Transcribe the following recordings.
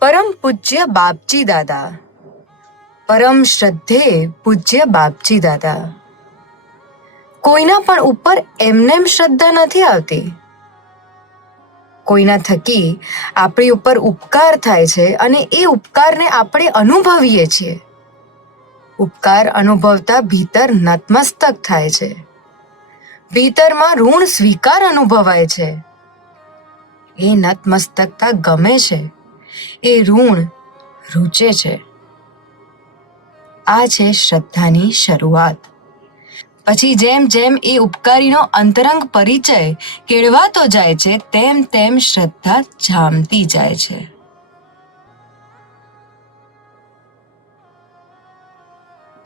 પરમ પૂજ્ય બાપજી દાદા. પરમ શ્રદ્ધે પૂજ્ય બાપજી દાદા. કોઈના પણ ઉપર એમનેમ શ્રદ્ધા નથી આવતી. કોઈના થકી આપણી ઉપર ઉપકાર થાય છે અને એ ઉપકારને આપણે અનુભવીએ છીએ. ઉપકાર અનુભવતા ભીતર નતમસ્તક થાય છે. ભીતરમાં ઋણ સ્વીકાર અનુભવાય છે. એ નતમસ્તકતા ગમે છે. એ ઋણ રૂચે છે. આ છે શ્રદ્ધાની શરૂઆત. પછી જેમ જેમ એ ઉપકારીનો અંતરંગ પરિચય કેળવાતો જાય છે, તેમ તેમ શ્રદ્ધા જામતી જાય છે.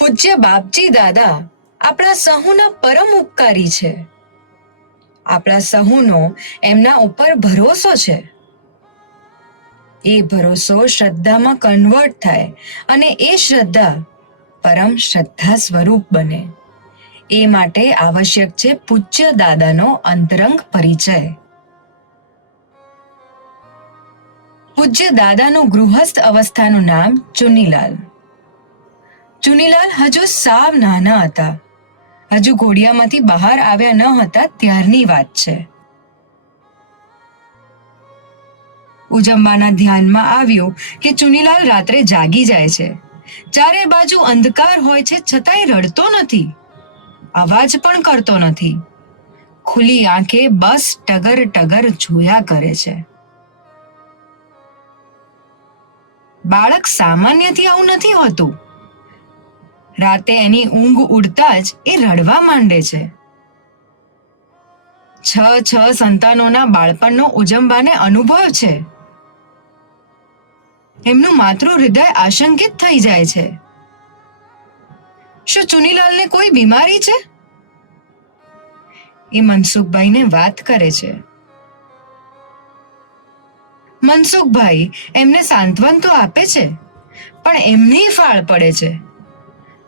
પૂજ્ય બાપજી દાદા, આપણા સહુના પરમ ઉપકારી છે. આપણા સહુનો એમના ઉપર ભરોસો છે. એ ભરોસો શ્રદ્ધામાં કન્વર્ટ થાય અને એ શ્રદ્ધા પરમ શ્રદ્ધા સ્વરૂપ બને. એ માટે આવશ્યક છે પૂજ્ય દાદાનો અંતરંગ પરિચય. પૂજ્ય દાદાનું ગૃહસ્થ અવસ્થાનું નામ ચુનીલાલ. ચુનીલાલ હજુ સાવ નાના હતા. હજુ ઘોડિયામાંથી બહાર આવ્યા ન હતા ત્યારની વાત છે. ઉજમ્બાના ધ્યાનમાં આવ્યું કે ચુનીલાલ રાત્રે જાગી જાય છે. ચારે બાજુ અંધકાર હોય છે છતાંય રડતો નથી. અવાજ પણ કરતો નથી. ખુલ્લી આંખે બસ ટગર ટગર જોયા કરે છે. બાળક સામાન્યથી આવું નથી હોતું. રાતે એની ઊંઘ ઉડતા જ એ રડવા માંડે છે. છ છ સંતાનોના બાળપણનો ઉજંબાને અનુભવ છે. એમનું માતૃ હૃદય આશંકિત થઈ જાય છે. શું ચુનીલાલને કોઈ બીમારી છે? એ મનસુખભાઈને વાત કરે છે. મનસુખભાઈ એમને સાંત્વન તો આપે છે, પણ એમની ફાળ પડે છે.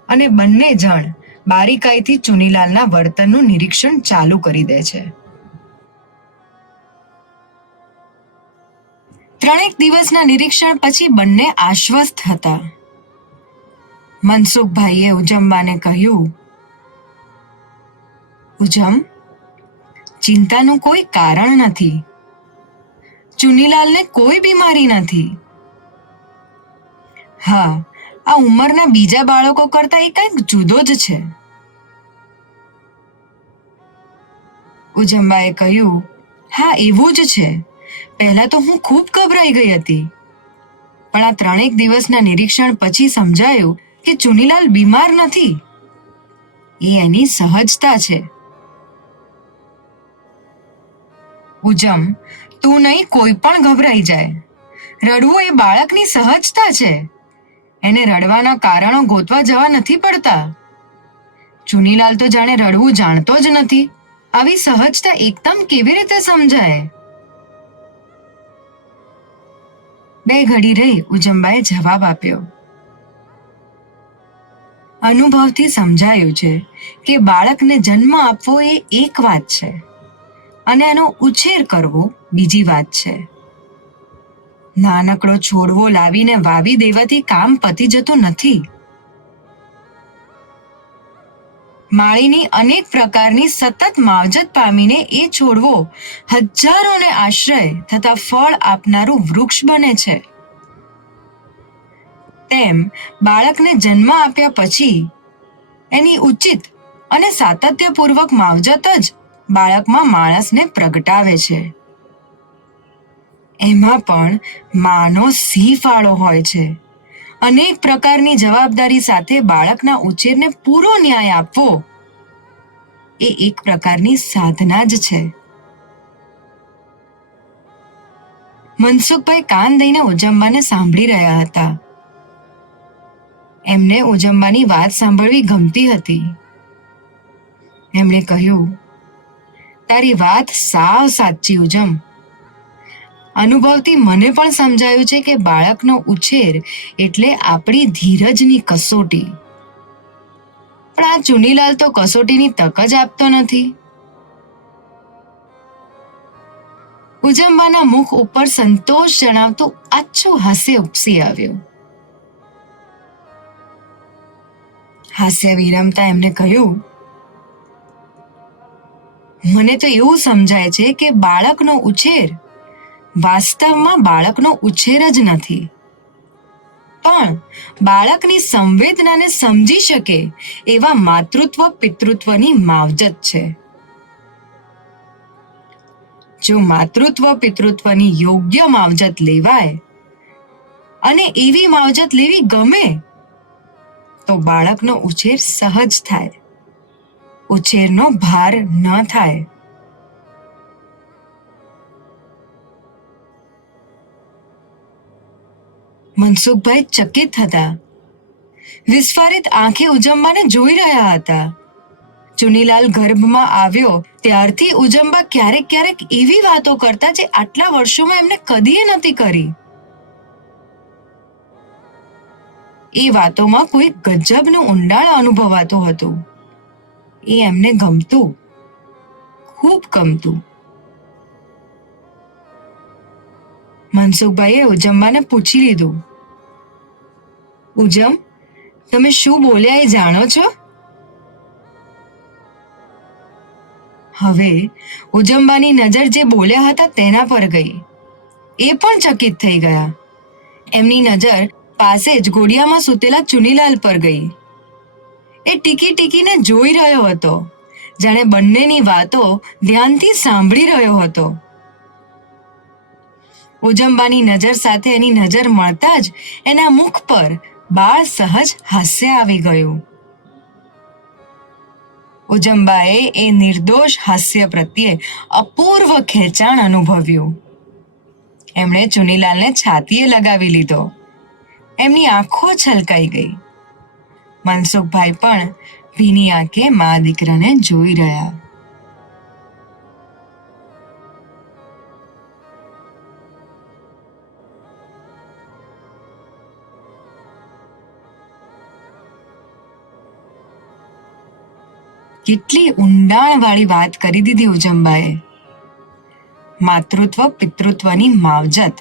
અને બંને જણ બારીકાઈથી ચુનીલાલના વર્તનનું નિરીક્ષણ ચાલુ કરી દે છે. ત્રણેક દિવસના નિરીક્ષણ પછી બંને આશ્વસ્ત હતા. મનસુખભાઈએ ઉજમ્બાને કહ્યું, ઉજમ, ચિંતાનું કોઈ કારણ નથી. ચુનીલાલને કોઈ બીમારી નથી. હા, આ ઉંમરના બીજા બાળકો કરતા એ કંઈક જુદો જ છે. ઉજંબાએ કહ્યું, હા, એવું જ છે. પહેલા તો હું ખૂબ ગભરાઈ ગઈ હતી. પણ આ ત્રણેક દિવસના નિરીક્ષણ પછી સમજાયું કે ચુનીલાલ બીમાર નથી. એ એની સહજતા છે. ઉજમ, તું નહીં, કોઈ પણ ગભરાઈ જાય. રડવું એ બાળકની સહજતા છે. એને રડવાના કારણો ગોતવા જવા નથી પડતા. ચુનીલાલ તો જાણે રડવું જાણતો જ નથી. આવી સહજતા એકદમ કેવી રીતે સમજાય? બે ઘડી રહી ઉજંબાએ જવાબ આપ્યો. અનુભવથી સમજાયું છે કે બાળકને જન્મ આપવો એ એક વાત છે અને એનો ઉછેર કરવો બીજી વાત છે. નાનકડો છોડવો લાવીને વાવી દેવાથી કામ પતી જતું નથી. માળીની અનેક પ્રકારની સતત માવજત પામીને એ છોડવો હજારોને આશ્રય થતા ફળ આપનારું વૃક્ષ બને છે. તેમ બાળકને જન્મ આપ્યા પછી એની ઉચિત અને સાતત્યપૂર્વક માવજત જ બાળકમાં માણસને પ્રગટાવે છે. એમાં પણ માનો સિંહ ફાળો હોય છે. અનેક પ્રકારની જવાબદારી સાથે બાળકના ઉછેરને પૂરો ન્યાય આપવો એ એક પ્રકારની સાધના જ છે. મનસુખભાઈ કાન દઈને ઉજંબાને સાંભળી રહ્યા હતા. એમને ઉજંબાની વાત સાંભળવી ગમતી હતી. એમણે કહ્યું, તારી વાત સાવ સાચી ઉજમ અનુભવથી મને પણ સમજાયું છે કે બાળકનો ઉછેર એટલે આપણી ધીરજની કસોટી. પણ આ ચુનીલાલ તો કસોટીની તક જ આપતો નથી. ઉજમ્બાના મુખ ઉપર સંતોષ જણાવતું આછું હાસ્ય ઉપસી આવ્યું. હાસ્ય વિરમતા એમને કહ્યું, મને તો એવું સમજાય છે કે બાળકનો ઉછેર વાસ્તવમાં બાળકનો ઉછેર જ નથી. પણ બાળકની સંવેદનાને સમજી શકે એવા માતૃત્વ, પિતૃત્વની માવજત છે. જો માતૃત્વ, પિતૃત્વની યોગ્ય માવજત લેવાય અને એવી માવજત લેવી ગમે, તો બાળકનો ઉછેર સહજ થાય. ઉછેરનો ભાર ન થાય. મનસુખભાઈ ચકિત હતા. વિસ્ફારિત આંખે ઉજમ્બાને જોઈ રહ્યા હતા. ચુનીલાલ ગર્ભમાં આવ્યો ત્યારથી ઉજંબા ક્યારેક ક્યારેક એવી વાતો કરતા જે આટલા વર્ષોમાં એમને કદીએ નથી કરી. એ વાતોમાં કોઈ ગજબનું ઊંડાણ અનુભવાતું હતું. એ એમને ગમતું. ખૂબ ગમતું. મનસુખભાઈએ ઉજમવાને પૂછી લીધું. ઉજમ તમે શું બોલ્યા એ જાણો છો? હવે ઉજમબાની નજર જે બોલ્યા હતા તેના પર ગઈ. એ પણ ચકિત થઈ ગયા. એમની નજર પાસે જ ઘોડિયામાં સૂતેલા ચુનીલાલ પર ગઈ. એ ટીકી ટીકીને જોઈ રહ્યો હતો. જાણે બંનેની વાતો ધ્યાનથી સાંભળી રહ્યો હતો. ઉજમ્બાની નજર સાથે એની નજર મળતા જ એના મુખ પર બાળ સહજ હાસ્ય આવી ગયું. ઉજંબાએ એ નિર્દોષ હાસ્ય પ્રત્યે અપૂર્વ ખેંચાણ અનુભવ્યું. એમણે ચુનીલાલને છાતીએ લગાવી લીધો. એમની આંખો છલકાઈ ગઈ. મનસુખભાઈ પણ ભીની આંખે મા દીકરાને જોઈ રહ્યા. કેટલી ઊંડાણ વાળી વાત કરી દીધી ઉજમ્બાએ માતૃત્વ, પિતૃત્વની માવજત.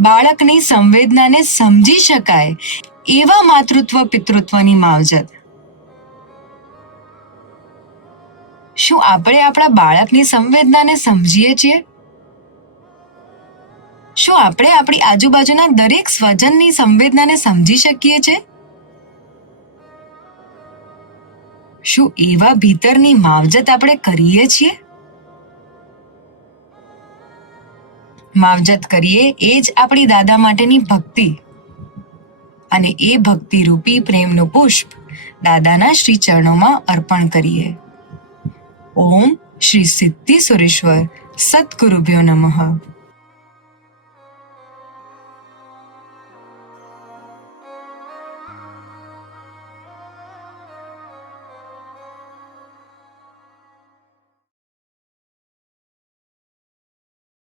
બાળકની સંવેદનાને સમજી શકાય એવા માતૃત્વ, પિતૃત્વની માવજત. શું આપણે આપણા બાળકની સંવેદનાને સમજીએ છીએ? શું આપણે આપણી આજુબાજુના દરેક સ્વજનની સંવેદનાને સમજી શકીએ છીએ? શું એવા ભીતરની માવજત આપણે કરીએ છીએ? માવજત કરીએ એ જ આપણી દાદા માટેની ભક્તિ. અને એ ભક્તિ રૂપી પ્રેમનું પુષ્પ દાદાના શ્રી ચરણોમાં અર્પણ કરીએ. ઓમ શ્રી સિદ્ધિ સુરેશ્વર સદગુરુભ્યો નમઃ.